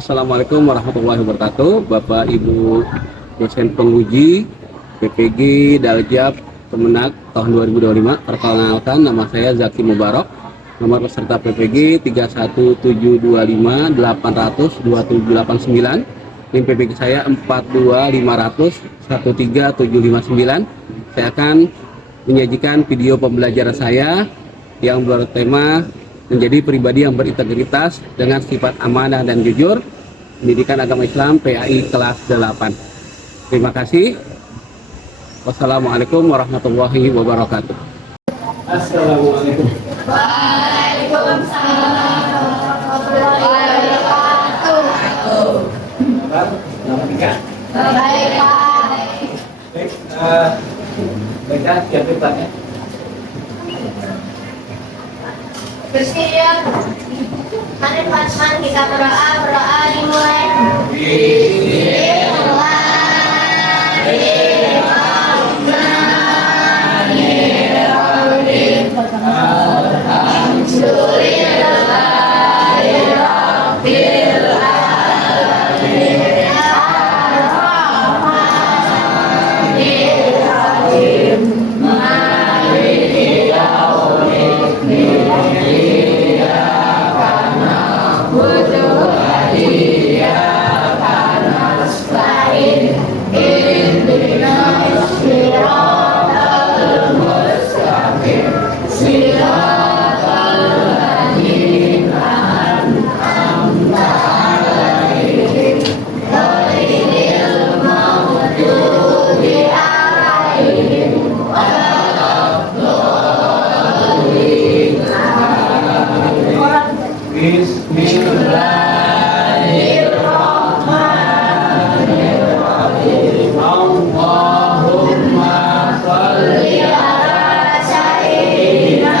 Assalamualaikum warahmatullahi wabarakatuh, Bapak Ibu dosen penguji PPG Daljab Kemenak tahun 2025. Perkenalkan, nama saya Zaki Mubarak. Nomor peserta PPG 31758002789. NIM PPG saya 42500 13759. Saya akan menyajikan video pembelajaran saya yang bertema menjadi pribadi yang berintegritas dengan sifat amanah dan jujur, pendidikan agama Islam PAI kelas 8. Terima kasih. Wassalamualaikum warahmatullahi wabarakatuh. Assalamualaikum. Waalaikumsalam warahmatullahi wabarakatuh. Baik, Pak. Baca siap depannya. Bersiap. Mari Fatman kita berdoa dimulai. Bismillahirrahmanirrahim. Allahumma sholli ala sayyidina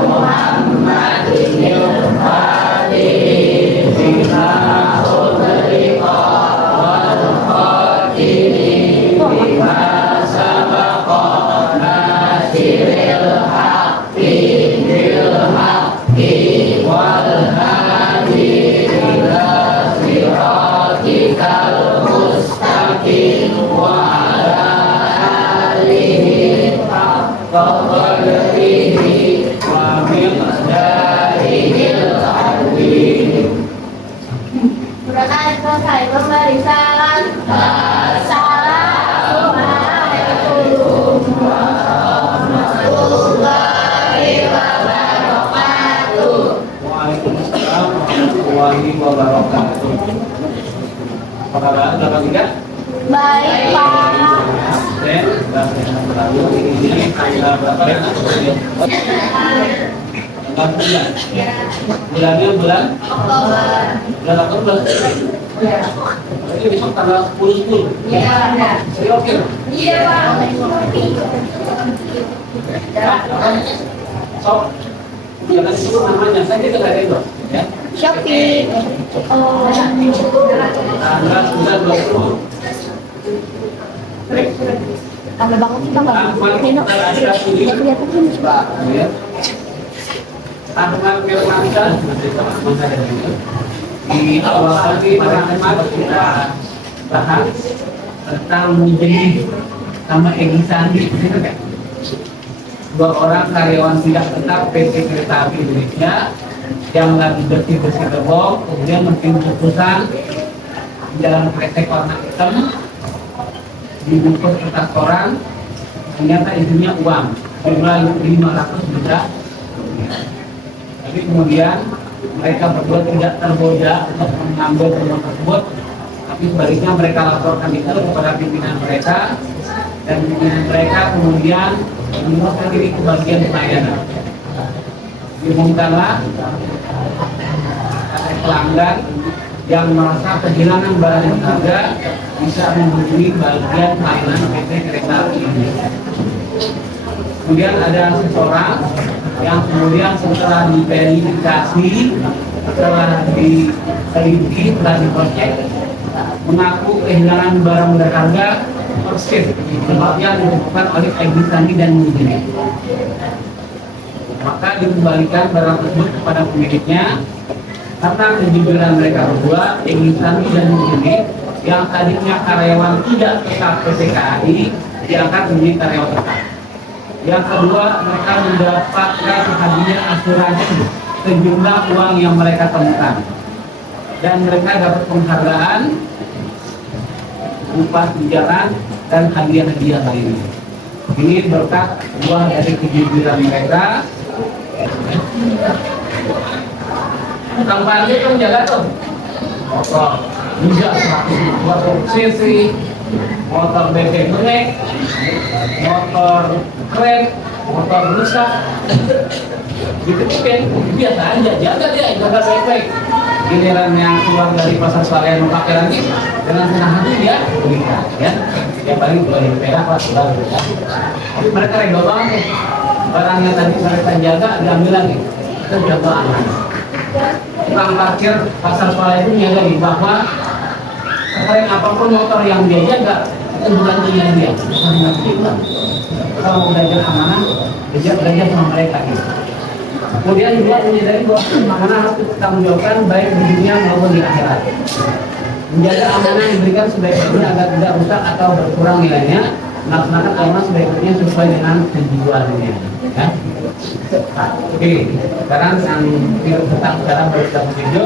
Muhammadin al-Fatih lima ughliqa wal khatimi lima sabaqa nasiril haqqi bil haqqi wal hadi ila siratikal mustaqim wa ala alihi haqqa qadrihi wa miqdarihil azim. Berdoa selesai memberi salam. Assalamualaikum warahmatullahi wabarakatuh. Waalaikumsalam warahmatullahi wabarakatuh. Apa kabar? Selamat tinggal. Baik, Pak. Dan yang berlalu ini tanggal berapa ya? Tanggal bulan. Bulannya bulan Oktober. bulan Oktober. Jadi besok tanggal 10. Iya, ada. Jadi oke. Iya, Pak. So, jangan disebut namanya. Saya tidak ada itu. Ya. Shopee. Oh. Tanggal 9 Lama banget sih, Bang. Nino. Nggak kelihatan kan? ya. Tanggal Firmansyah di awal kali pertama kita bahas tentang menjadi sama Egy Sandi, dua orang karyawan tidak tetap PT Kereta Api Indonesia yang lagi bersih-bersih gerbong, kemudian mungkin keputusan di dalam kresek warna hitam dibungkus kertas koran, ternyata isinya uang jumlah 500 juta. Tapi kemudian mereka berdua tidak tergoda untuk mengambil uang tersebut, tapi sebaliknya mereka laporkan itu kepada pimpinan mereka, dan pimpinan mereka kemudian menyerahkan diri ke bagian pelayanan. Diumumkanlah ada pelanggan yang merasa kehilangan barang yang berharga bisa menghubungi bagian pelayanan PT Kereta Api Indonesia. Kemudian ada seseorang yang kemudian setelah diverifikasi, setelah diteliti, setelah dicek, mengaku kehilangan barang berharga persis seperti yang dilakukan oleh Egy Sandi dan Mujini. Maka dikembalikan barang tersebut kepada pemiliknya karena kejujuran mereka berdua, Ingsan dan Mujini yang tadinya karyawan tidak tetap PT KAI diangkat menjadi karyawan tetap. Yang kedua, mereka mendapatkan hadiah asuransi sejumlah uang yang mereka temukan, dan mereka dapat penghargaan, upah tunjangan, dan hadiah-hadiah lainnya. Ini berkat buah dari kejujuran mereka. Kang Pardi kan jaga tuh motor juga 120 cc, motor bebek menek, motor keren, motor rusak, gitu kan biasa aja, jaga dia, jaga baik-baik. Giliran yang keluar dari pasar swalayan memakai lagi dengan senang hati dia berikan, ya. Yang paling boleh perak lah, sudah. Tapi mereka rego banget, barangnya tadi mereka jaga diambil lagi, itu jaga aman. Tukang parkir pasar swalayan itu menyadari bahwa sekeren apapun motor yang dia jaga itu bukan punya dia, bukan punya. Kalau mau belajar amanah, belajar sama mereka gitu. Kemudian juga menyadari bahwa amanah harus dipertanggungjawabkan baik di dunia maupun di akhirat. Menjaga amanah yang diberikan sebaik-baiknya agar tidak rusak atau berkurang nilainya, melaksanakan amanah sebaik-baiknya sesuai dengan tujuannya. Ya. Oke, sekarang yang sekarang baru kita video,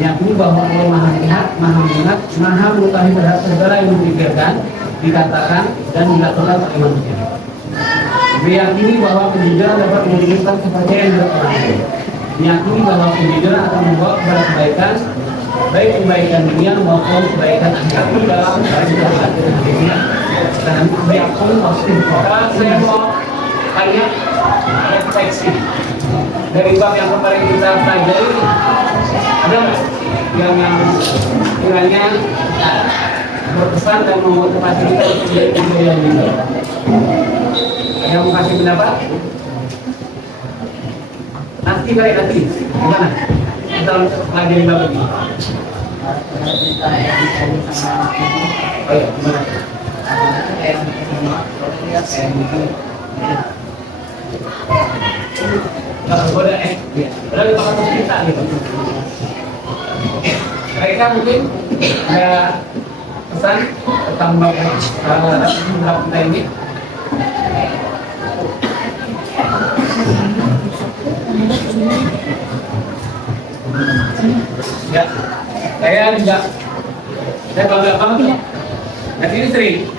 yakni bahwa Allah Maha Melihat, Maha Mendengar, Maha mengetahui terhadap segala yang dipikirkan, dikatakan, dan dilakukan oleh manusia. Meyakini bahwa kejujuran dapat menunjukkan kepercayaan dari orang lain. Meyakini bahwa kejujuran akan membawa kepada kebaikan, baik kebaikan dunia maupun kebaikan akhirat. Dalam bahasa dunia dan meyakini positif. Saya mau tanya refleksi dari bab yang kemarin kita pelajari, ada nggak yang kiranya berpesan dan memotivasi kita untuk menjadi pribadi yang jujur? Yang mau kasih pendapat? Nanti kali nanti gimana? Kita pelajari bab ini. Oh iya, gimana? Kalau boleh berarti bakal kita gitu. Mereka mungkin ada pesan tentang bab kita ini. Ya, saya bangga banget. Dan ini sering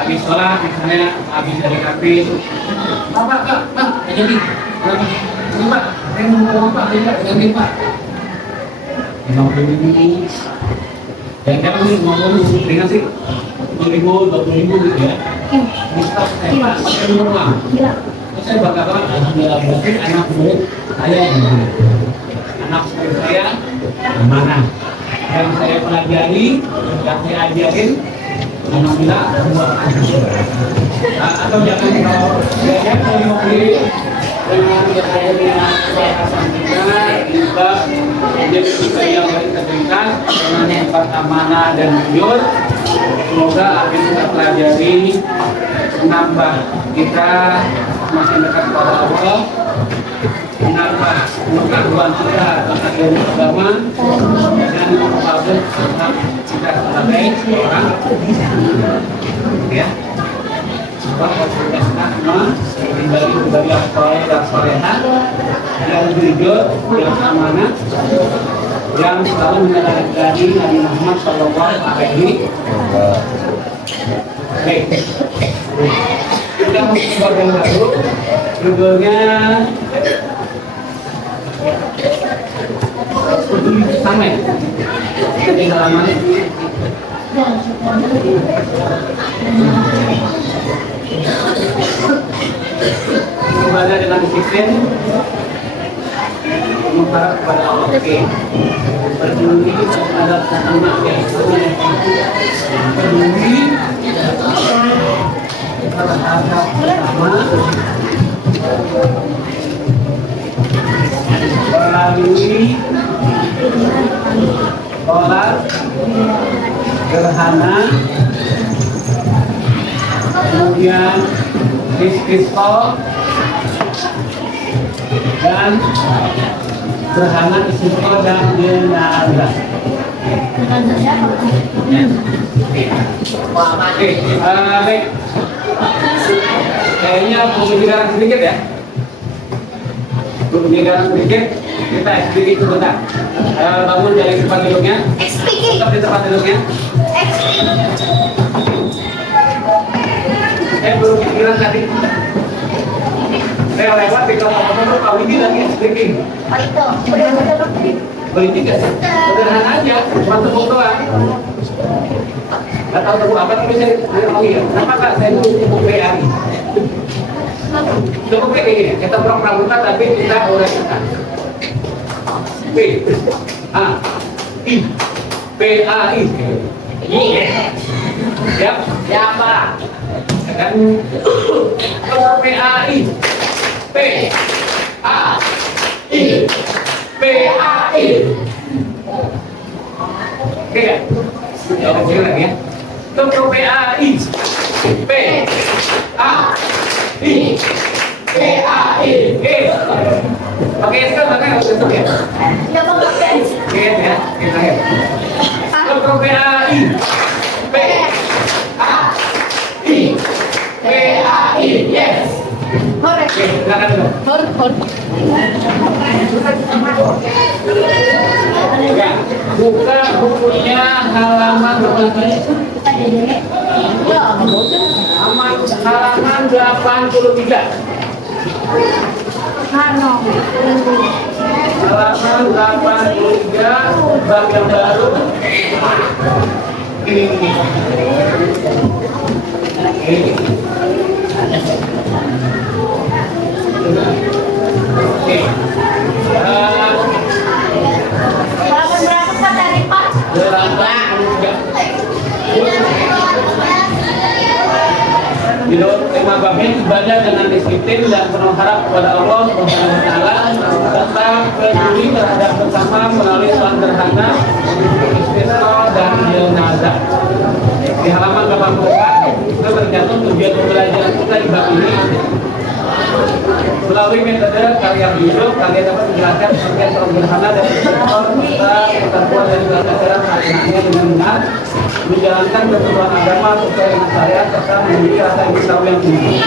habis sholat misalnya, habis dari kafe, Pak, jadi ini Pak, saya mau ngomong Pak, jadi Pak 50.000 dan jangan ngomong dengan sih 10.000, 20.000 gitu ya. Bisa saya Pak, saya mau uang. Saya bangga banget, alhamdulillah mungkin anak murid saya ini, anak murid saya mana yang saya pelajari, yang saya ajarin, alhamdulillah semua atau jangan kalau saya mau pilih dengan kehadiran kita juga menjadi kita yang baik terdekat dengan sifat amanah dan jujur. Semoga apa yang kita pelajari menambah kita semakin dekat kepada Allah, menambah pengetahuan kita tentang ilmu agama, dan membangun kita sebagai orang ya. Bahwa sudah kembali yang soleh dan soleha, yang jujur, yang amanah, yang selalu meneladani Nabi Muhammad SAW. Baik, kita mencoba yang baru, judulnya sama ya, jadi halaman ibadah dengan disiplin, mengharap kepada Allah, peduli terhadap anak yang peduli terhadap sesama, melalui sholat gerhana, kemudian istisqa dan gerhana istiqo dan jenazah. Oke, baik. Kayaknya pembicaraan sedikit ya. Pembicaraan sedikit. Kita sedikit sebentar. Bangun dari tempat duduknya. Tetap di tempat duduknya. Belum pikiran tadi. Saya lewat di kelompok Pak Widi lagi speaking. Oh itu, udah. Politik ya, sederhana aja, cuma tepuk doang. Nggak tahu tepuk apa, tapi saya ngomongin ya. Kenapa Kak, saya dulu tepuk PAI. Tepuk kayak gini, kita pura-pura buka tapi kita uraikan. P, A, I, PAI. Iya. Siap? Siapa? Kan PAI. P, A, I, PAI. Oke ya? Jangan kecil lagi ya. Untuk PAI. P, A, I, PAI. Oke. Pakai S kan pakai untuk ya? Nggak mau pakai. Oke ya, kita ya. Untuk PAI. P, A, I, PAI. Yes. Hore. Oke, silakan dulu. Hore. Ya, buka bukunya halaman berapa? Halaman 83. Halaman 83 bab yang baru. Oke. Berapa Pak tadi Pak? Hidup tema babnya ibadah dengan disiplin dan penuh harap kepada Allah Subhanahu wa taala serta peduli terhadap bersama melalui sholat gerhana, istisqa dan jenazah. Di halaman 84 kita tergantung tujuan pembelajaran kita di bab ini. Melalui metode karya video, kalian dapat menjelaskan serangkaian sholat gerhana dan istisqa serta ketentuan dari pelajaran saat dengan benar, menjalankan ketentuan agama sesuai dengan syariat serta memiliki rasa ingin tahu yang tinggi.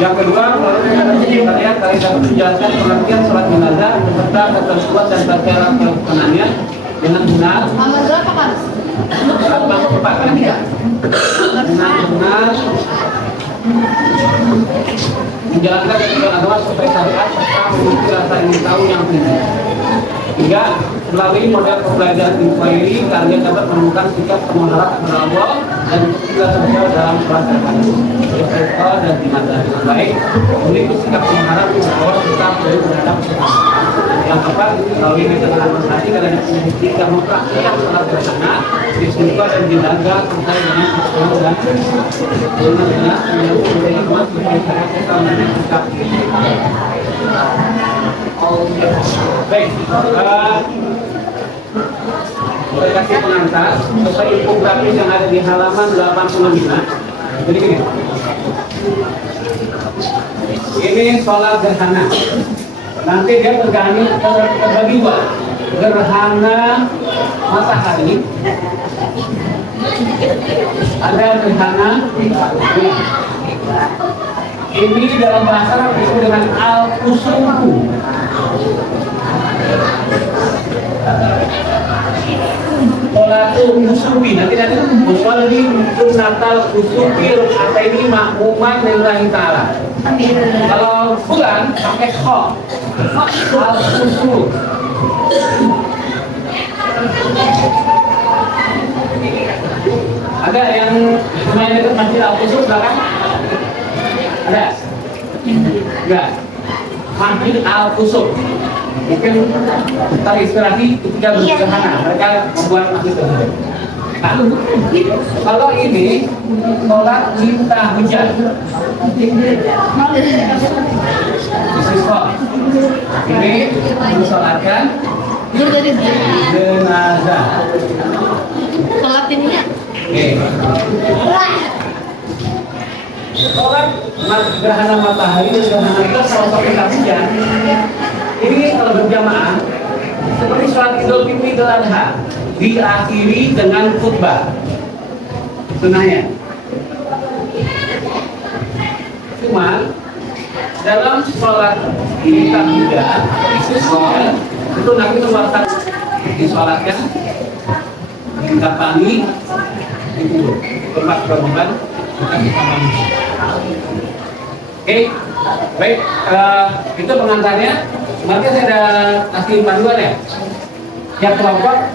Yang kedua, melalui metode karya kalian dapat menjelaskan pengertian sholat jenazah beserta ketentuan dan cara pelaksanaannya dengan benar. Nomor berapa Pak? Dengan benar menjalankan ketentuan agama sesuai syariat serta memiliki rasa ingin tahu yang tinggi. Tiga, melalui model pembelajaran inquiry, kalian dapat menemukan sikap penuh harap kepada Allah dan juga terjawab dalam sholat istisqa dan jenazah dengan baik. Memiliki sikap penuh harap bahwa kita perlu terhadap Tuhan. Yang keempat, melalui metode demonstrasi kalian memiliki dan mempraktikkan sholat gerhana, istisqa dan jenazah sesuai dengan Islam dan benar-benar menyambut agama sesuai syariat serta memiliki sikap. Baik, saya kasih pengantar sesuai infografis yang ada di halaman 85. Jadi gini, ini sholat gerhana. Nanti dia terbagi dua, gerhana matahari, ada gerhana ini dalam bahasa Arab disebut dengan al-kusufu. Sholatul kusufi, nanti musolli sunnatal kusufi ruk'ataini ma'muman lillahi ta'ala. Kalau bulan pakai kho, al-kusuf. Ada yang lumayan dekat masjid al-kusuf belakang? Ada? Enggak. Masjid al-kusuf. Mungkin kita istirahat ketika bergerhana, mereka membuat masjid tersebut. Nah, kalau ini sholat minta hujan. Istisqa. Ini disolatkan jenazah. Sholat ini ya? Oke. Sholat gerhana matahari dan gerhana itu kalau pakai hujan, ini kalau berjamaah sholat Idul Fitri Idul Adha diakhiri dengan khutbah sunnahnya. Cuma dalam sholat ini juga itu Nabi menguatkan disolatkan dikapangi itu hormat bermohon bukan dikapangi. Oke, baik, itu pengantarnya. Nanti saya ada kasih panduan ya. Yang kelompok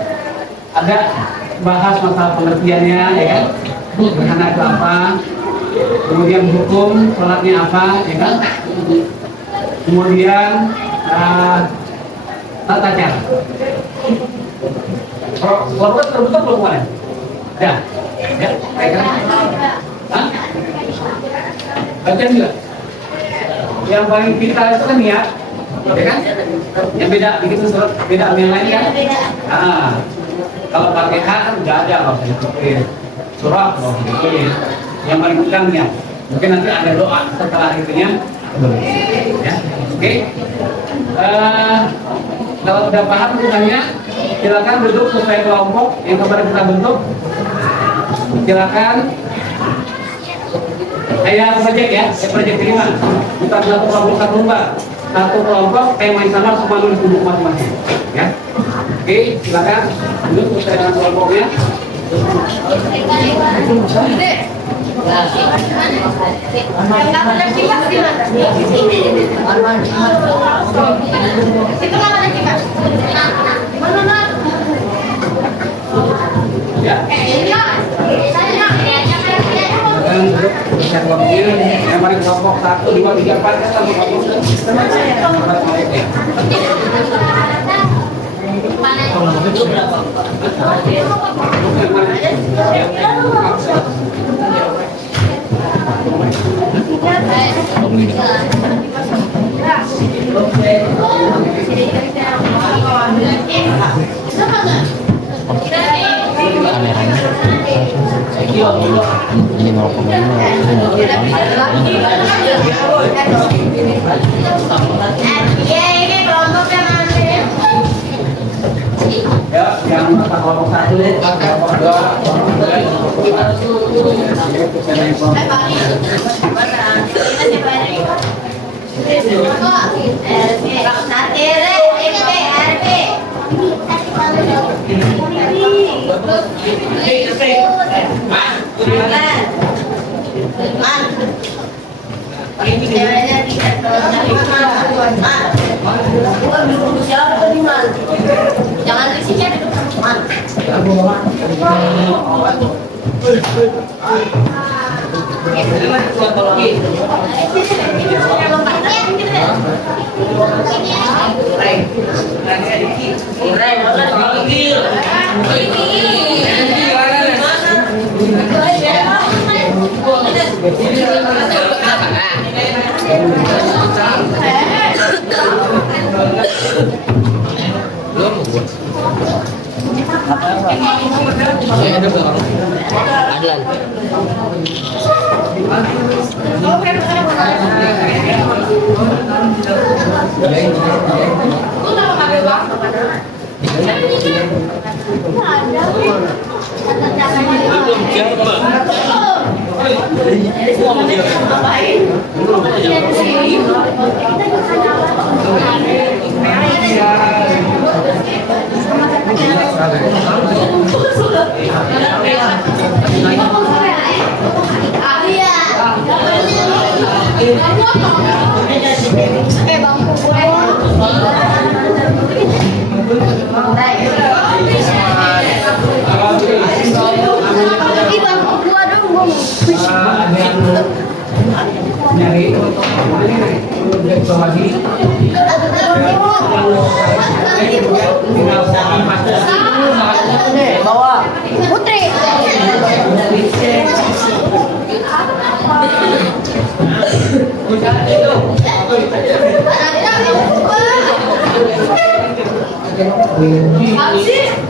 ada bahas masalah pengertiannya, ya kan? Gerhana itu apa? Kemudian hukum sholatnya apa, ya kan? Kemudian tata cara. Kelompok terbentuk belum kemarin? Ya, ya, ya kan? Hah? Bagian juga. Yang paling vital itu kan niat, ya kan? Yang beda begitu surat beda sama yang lain kan? Kalau pakai H kan nggak ada kalau ditulis surat kalau ditulis. Yang paling utama niat. Mungkin nanti ada doa setelah itunya. Ya, oke. Kalau udah paham tentangnya, silakan duduk sesuai kelompok yang kemarin kita bentuk. Silakan. Saya project ya, saya project terima. Bukan satu kelompok, satu kelompok tema yang sama semua nulis buku masing-masing. Ya, oke, silakan duduk sesuai dengan kelompoknya. Yang paling kelompok 1, 2, 3, 4 kan satu kelompok. Ya, yang kelompok 1, kelompok 2, jangan risihnya duduk teman. Nyari informasi Bawa Putri.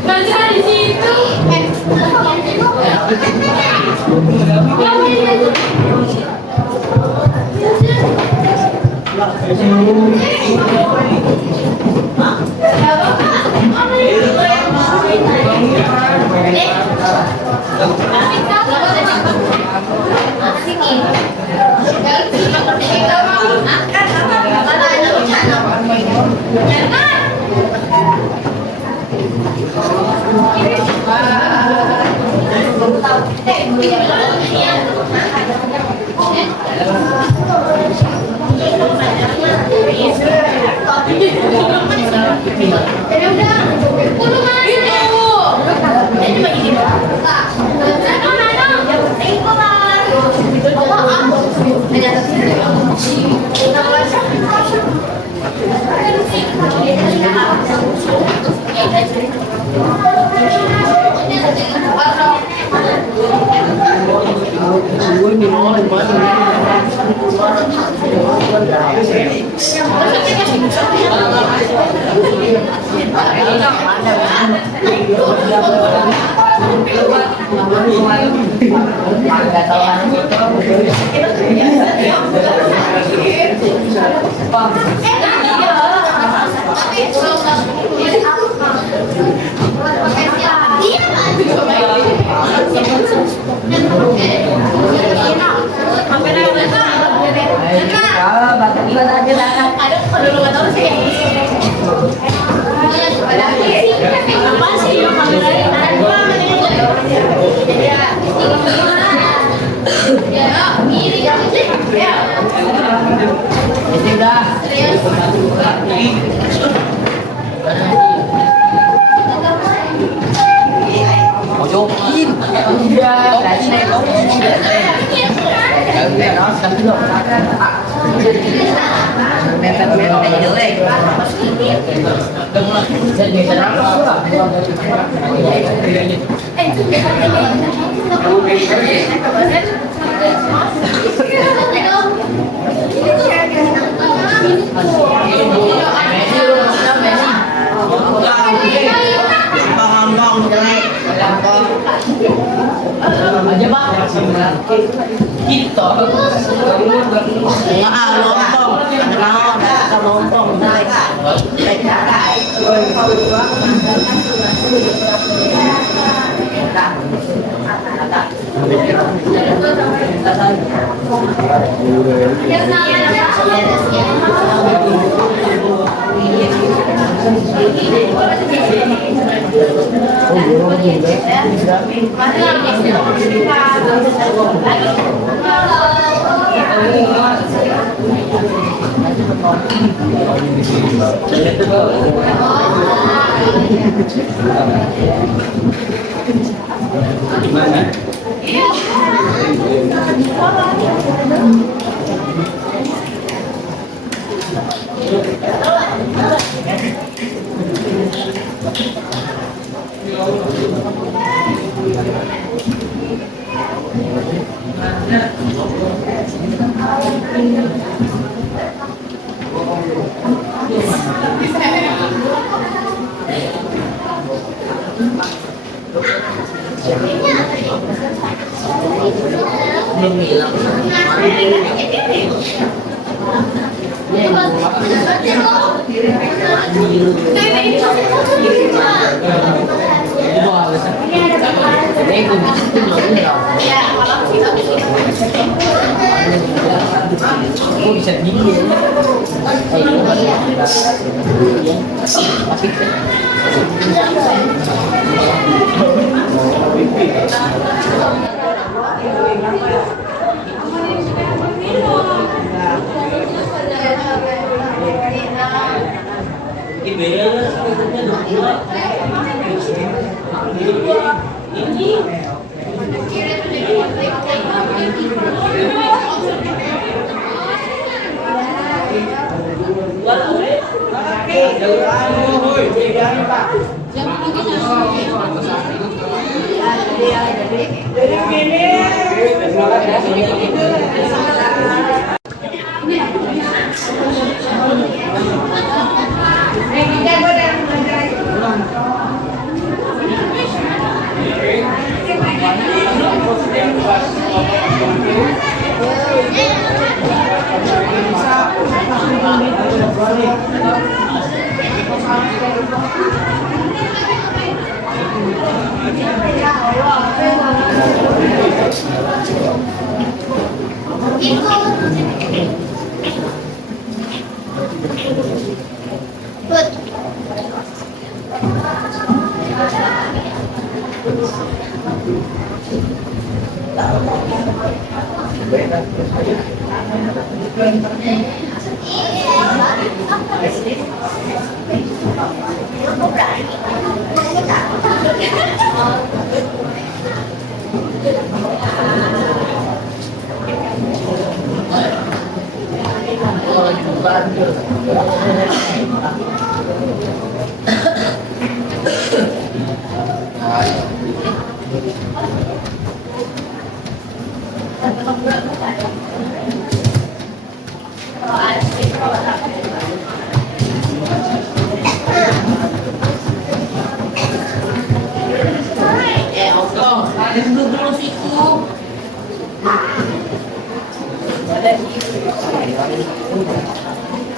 Kerja di situ.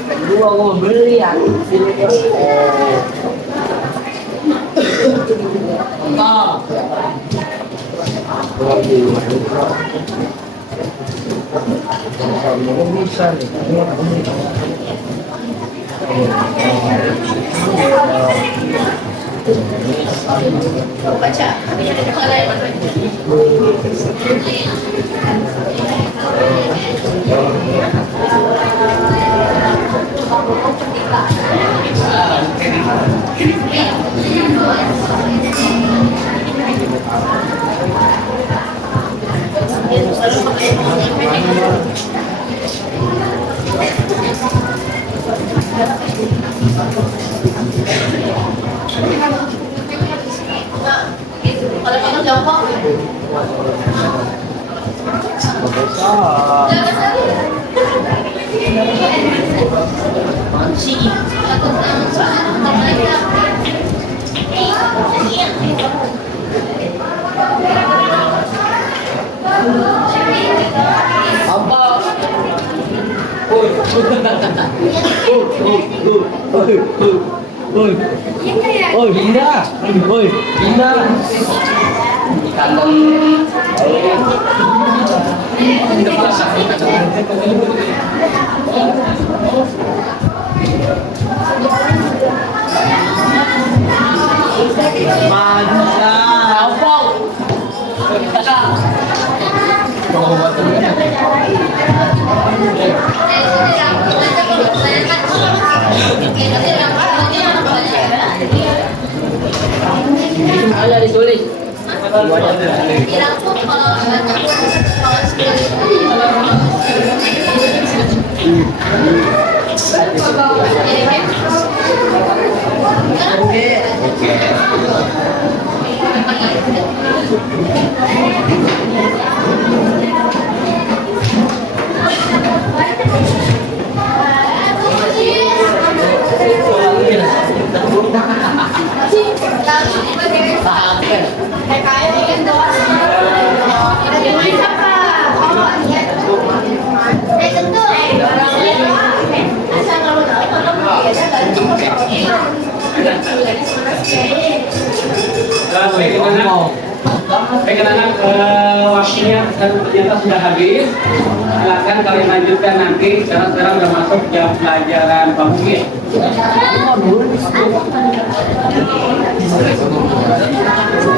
Kedua mau beli ya. Bisa nih. Baca. Kalau kamu jongkok, Oh, Dinda. Oi, Dinda. Ada ditulis. bilang tuh kalau Perkenalan waktunya ternyata sudah habis. Silakan kalian lanjutkan nanti. Karena sekarang sudah masuk jam pelajaran pamungkin.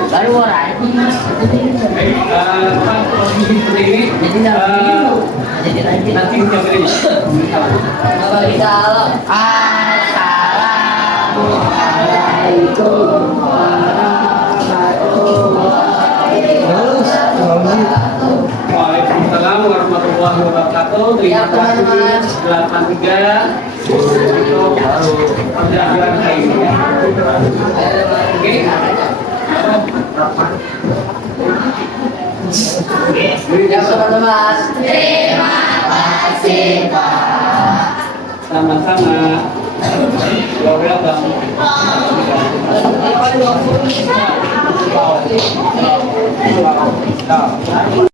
Baru orang. Baik, Pak, posisi seperti ini. Nanti jam ini. Kalau di dalam. Assalamualaikum Waalaikumsalam warahmatullahi wabarakatuh. Terima kasih 83 untuk pembelajaran hari ini. Oke. Ya, teman-teman. terima kasih Pak. Sama-sama. Welcome.